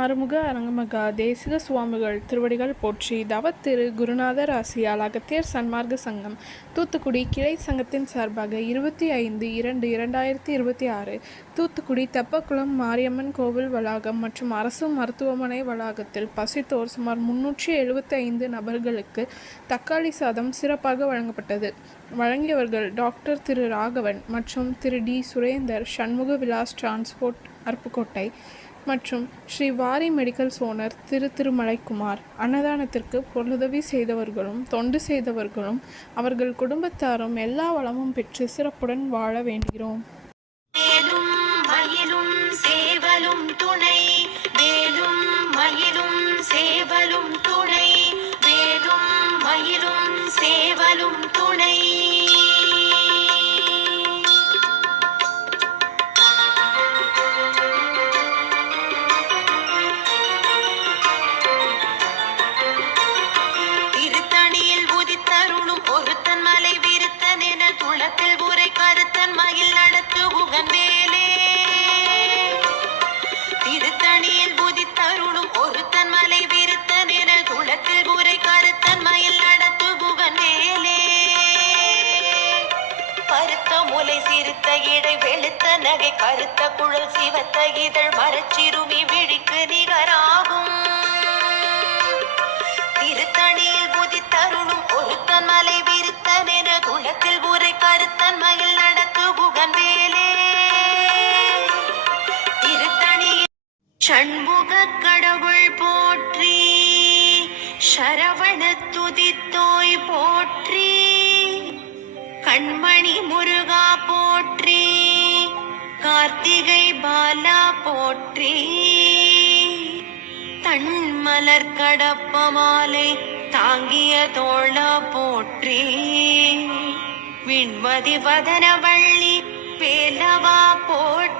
ஆறுமுக அரங்கமகா தேசிக சுவாமிகள் திருவடிகள் போற்றி. தவத்திரு குருநாதர் ஆசியால் அகத்தியர் சன்மார்க்க சங்கம் தூத்துக்குடி கிளை சங்கத்தின் சார்பாக 25/2/2026 தூத்துக்குடி தெப்பக்குளம் மாரியம்மன் கோவில் வளாகம் மற்றும் அரசு மருத்துவமனை வளாகத்தில் பசித்தோர் சுமார் 375 நபர்களுக்கு தக்காளி சாதம் சிறப்பாக வழங்கப்பட்டது. வழங்கியவர்கள் டாக்டர் திரு ராகவன் மற்றும் திரு டி சுரேந்தர், சண்முக விலாஸ் டிரான்ஸ்போர்ட் அருப்புக்கோட்டை மற்றும் ஸ்ரீ வாரி மெடிக்கல்ஸ் ஓனர் திரு திருமலைக்குமார். அன்னதானத்திற்கு பொருளுதவி செய்தவர்களும் தொண்டு செய்தவர்களும் அவர்கள் குடும்பத்தாரும் எல்லா வளமும் பெற்று சிறப்புடன் வாழ வேண்டுகிறோம். சிறுத்த இடை வெளுத்த நகை கருத்த குழல் சிவத்த இதழ் மரச்சிறுமி விழிக்கு நிகராகும். திருத்தணியில் புதித்தருளும் ஒருத்தன் மலை விருத்தன் என குளத்தில் உரை கருத்தன் மயில் நடத்து புகன் வேலே. திருத்தணியில் சண்முக கடவுள் போற்றி, சரவண துதித்தோய் போற்றி, கண்மணி முருகா போற்றி, கார்த்திகை பாலா போற்றி, தன்மலர் கடப்ப மாலை தாங்கிய தோளா போற்றி, விண்மதி வதனவள்ளி வேலவா போற்றி.